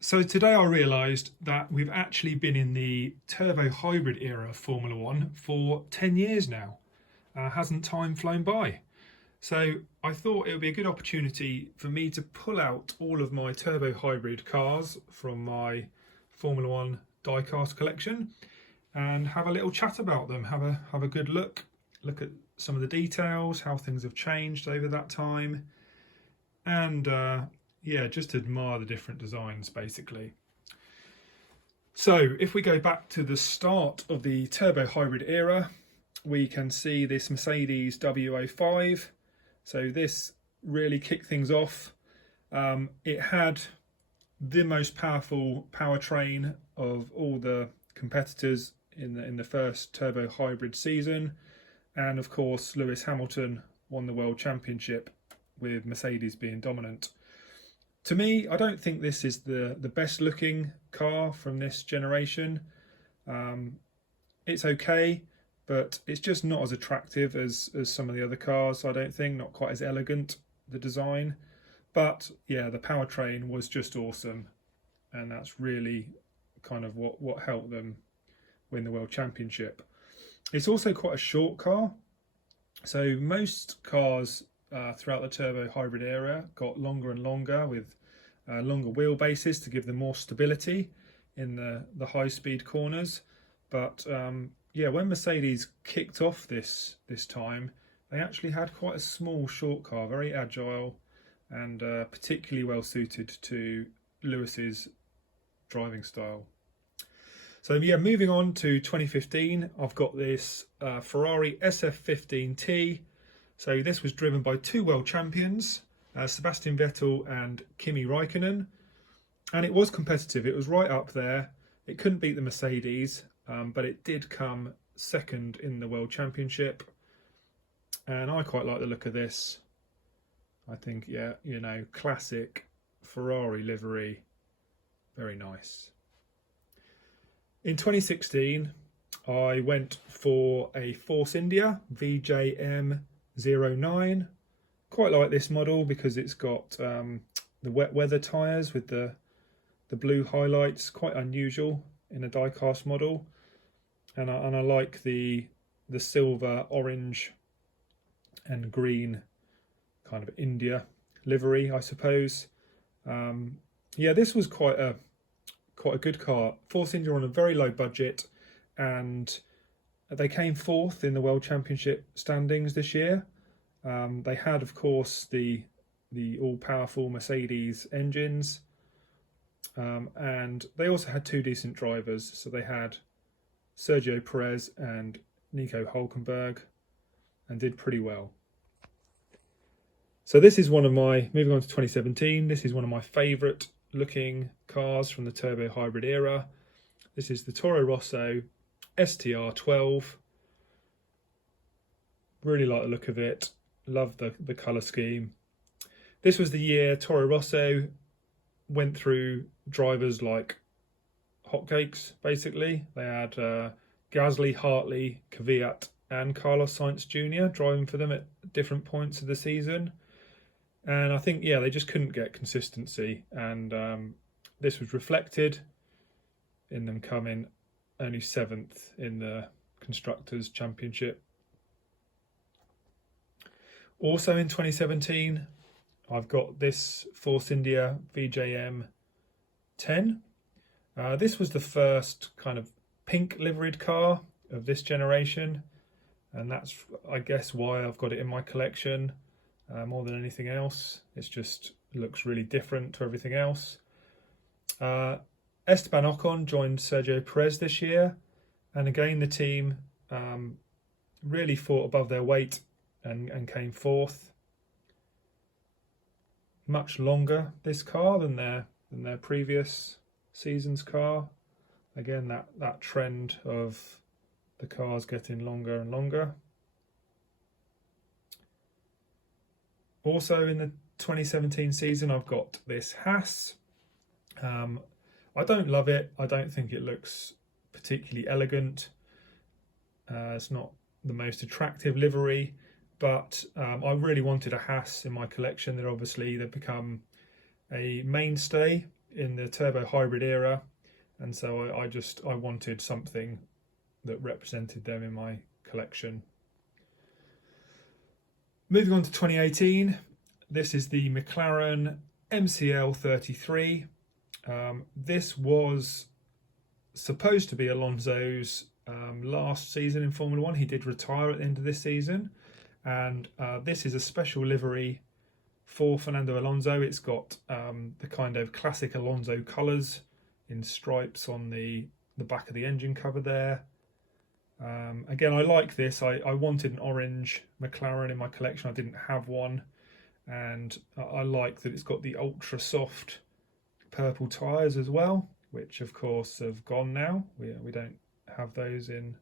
So today I realised that we've actually been in the turbo hybrid era of Formula One for 10 years now. Hasn't time flown by? So I thought it would be a good opportunity for me to pull out all of my turbo hybrid cars from my Formula One diecast collection and have a little chat about them, have a good look at some of the details, how things have changed over that time, and yeah, just admire the different designs basically. So if we go back to the start of the turbo hybrid era, we can see this Mercedes W05. So this really kicked things off. It had the most powerful powertrain of all the competitors in the first turbo hybrid season, and of course Lewis Hamilton won the world championship with Mercedes being dominant. To me, I don't think this is the best looking car from this generation. It's okay, but it's just not as attractive as some of the other cars, I don't think. Not quite as elegant, the design. But yeah, the powertrain was just awesome, and that's really kind of what helped them win the world championship. It's also quite a short car. So most cars throughout the turbo hybrid era got longer and longer, with longer wheelbases to give them more stability in the high speed corners. But yeah, when Mercedes kicked off this time, they actually had quite a small short car, very agile, and particularly well suited to Lewis's driving style. So yeah, moving on to 2015, I've got this Ferrari SF15T. So this was driven by two world champions, Sebastian Vettel and Kimi Raikkonen, and it was competitive. It was right up there. It couldn't beat the Mercedes, but it did come second in the world championship, and I quite like the look of this. I think, yeah, you know, classic Ferrari livery, very nice. In 2016, I went for a Force India VJM09. Quite like this model because it's got the wet weather tyres with the blue highlights, quite unusual in a diecast model. And I like the silver, orange and green kind of India livery, I suppose. Yeah, this was quite a good car. Force India on a very low budget, and they came fourth in the World Championship standings this year. They had, of course, the all-powerful Mercedes engines, and they also had two decent drivers. So they had Sergio Perez and Nico Hülkenberg, and did pretty well. So this is one of my, moving on to 2017, this is one of my favourite looking cars from the turbo hybrid era. This is the Toro Rosso STR12. Really like the look of it. Love the colour scheme. This was the year Toro Rosso went through drivers like hotcakes, basically. They had Gasly, Hartley, Kvyat and Carlos Sainz Jr. driving for them at different points of the season. And I think, yeah, they just couldn't get consistency. And this was reflected in them coming only 7th in the Constructors' Championship. Also in 2017, I've got this Force India VJM 10. This was the first kind of pink liveried car of this generation, and that's, I guess, why I've got it in my collection more than anything else. It just looks really different to everything else. Esteban Ocon joined Sergio Perez this year, and again the team really fought above their weight and came fourth. Much longer this car than their previous season's car. Again, that trend of the cars getting longer and longer. Also in the 2017 season, I've got this Haas. I don't love it. I don't think it looks particularly elegant. It's not the most attractive livery, but I really wanted a Haas in my collection. They've become a mainstay in the turbo hybrid era, and so I wanted something that represented them in my collection. Moving on to 2018, this is the McLaren MCL33. This was supposed to be Alonso's last season in Formula One. He did retire at the end of this season, and this is a special livery for Fernando Alonso. It's got the kind of classic Alonso colours in stripes on the back of the engine cover there. Again, I like this. I wanted an orange McLaren in my collection. I didn't have one, and I like that it's got the ultra soft purple tyres as well, which of course have gone now. We don't have those in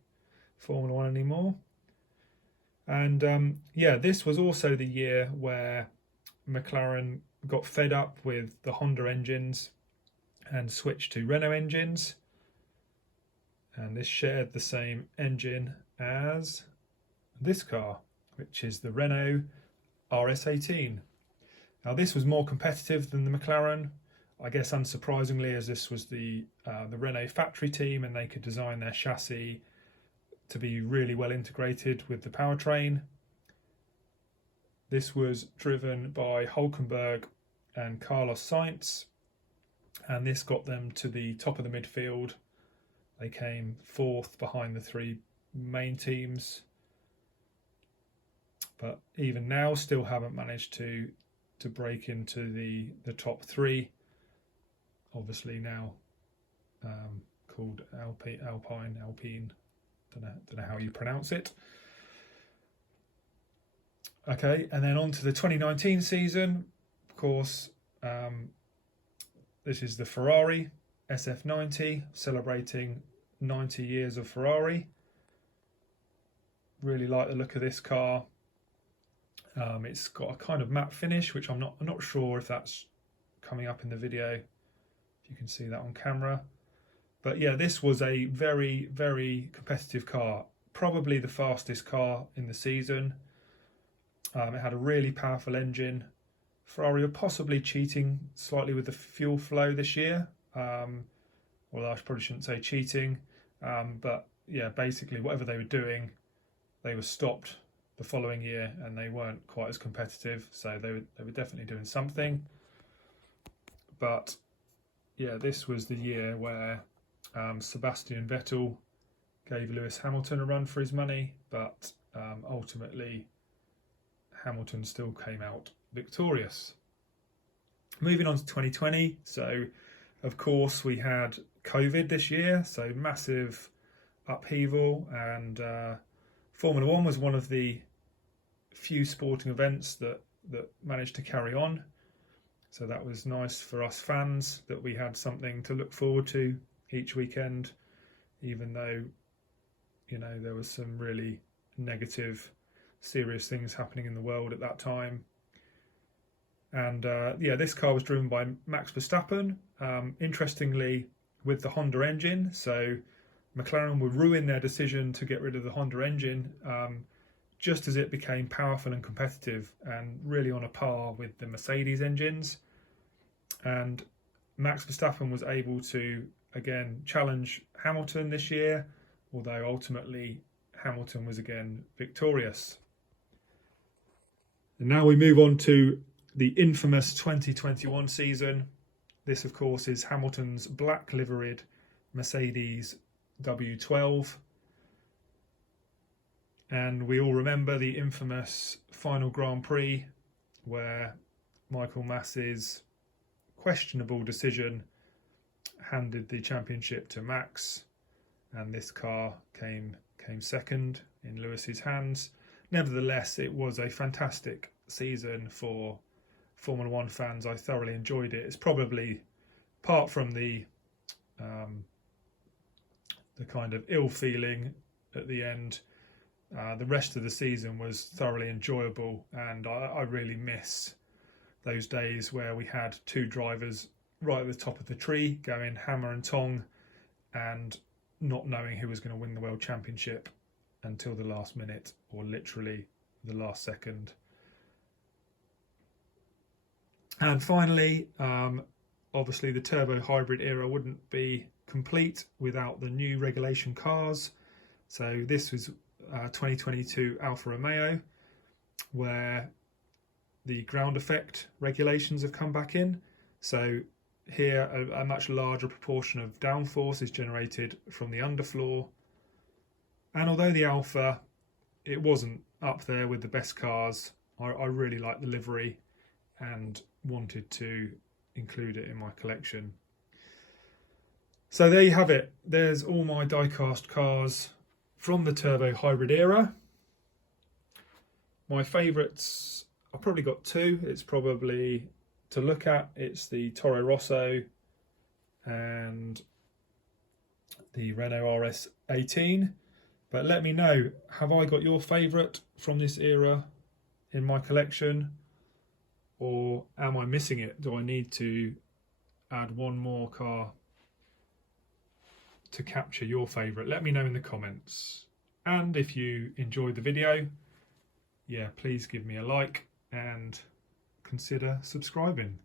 Formula One anymore. And yeah, this was also the year where McLaren got fed up with the Honda engines and switched to Renault engines, and this shared the same engine as this car, which is the Renault RS18. Now this was more competitive than the McLaren, I guess unsurprisingly, as this was the Renault factory team and they could design their chassis to be really well integrated with the powertrain. This was driven by Hülkenberg and Carlos Sainz, and this got them to the top of the midfield. They came fourth behind the three main teams, but even now still haven't managed to break into the top three. Obviously now called Alpine, don't know how you pronounce it. Okay, and then on to the 2019 season. Of course, this is the Ferrari SF90, celebrating 90 years of Ferrari. Really like the look of this car. It's got a kind of matte finish, which I'm not sure if that's coming up in the video, if you can see that on camera. But yeah, this was a very, very competitive car. Probably the fastest car in the season. It had a really powerful engine. Ferrari were possibly cheating slightly with the fuel flow this year. Although I probably shouldn't say cheating. But yeah, basically whatever they were doing, they were stopped the following year and they weren't quite as competitive. So they were definitely doing something. But yeah, this was the year where Sebastian Vettel gave Lewis Hamilton a run for his money, but ultimately Hamilton still came out victorious. Moving on to 2020, so of course we had COVID this year, so massive upheaval, and Formula One was one of the few sporting events that managed to carry on. So that was nice for us fans that we had something to look forward to each weekend, even though, you know, there was some really negative, serious things happening in the world at that time. And yeah, this car was driven by Max Verstappen, interestingly with the Honda engine. So McLaren would ruin their decision to get rid of the Honda engine just as it became powerful and competitive and really on a par with the Mercedes engines. And Max Verstappen was able to again challenge Hamilton this year, although ultimately Hamilton was again victorious. And now we move on to the infamous 2021 season. This of course is Hamilton's black liveried Mercedes W12. And we all remember the infamous final Grand Prix where Michael Mass's questionable decision handed the championship to Max, and this car came second in Lewis's hands. Nevertheless, it was a fantastic season for Formula One fans. I thoroughly enjoyed it. It's probably, apart from the kind of ill feeling at the end, the rest of the season was thoroughly enjoyable, and I really miss those days where we had two drivers right at the top of the tree going hammer and tong and not knowing who was going to win the World Championship until the last minute, or literally the last second. And finally, obviously the turbo hybrid era wouldn't be complete without the new regulation cars. So this was 2022 Alfa Romeo, where the ground effect regulations have come back in. So here a much larger proportion of downforce is generated from the underfloor. And although the Alfa, it wasn't up there with the best cars, I really like the livery and wanted to include it in my collection. So there you have it. There's all my diecast cars from the turbo hybrid era. My favourites, I've probably got two. It's probably to look at. It's the Toro Rosso and the Renault RS18. But let me know, have I got your favourite from this era in my collection, or am I missing it? Do I need to add one more car to capture your favourite? Let me know in the comments. And if you enjoyed the video, yeah, please give me a like and consider subscribing.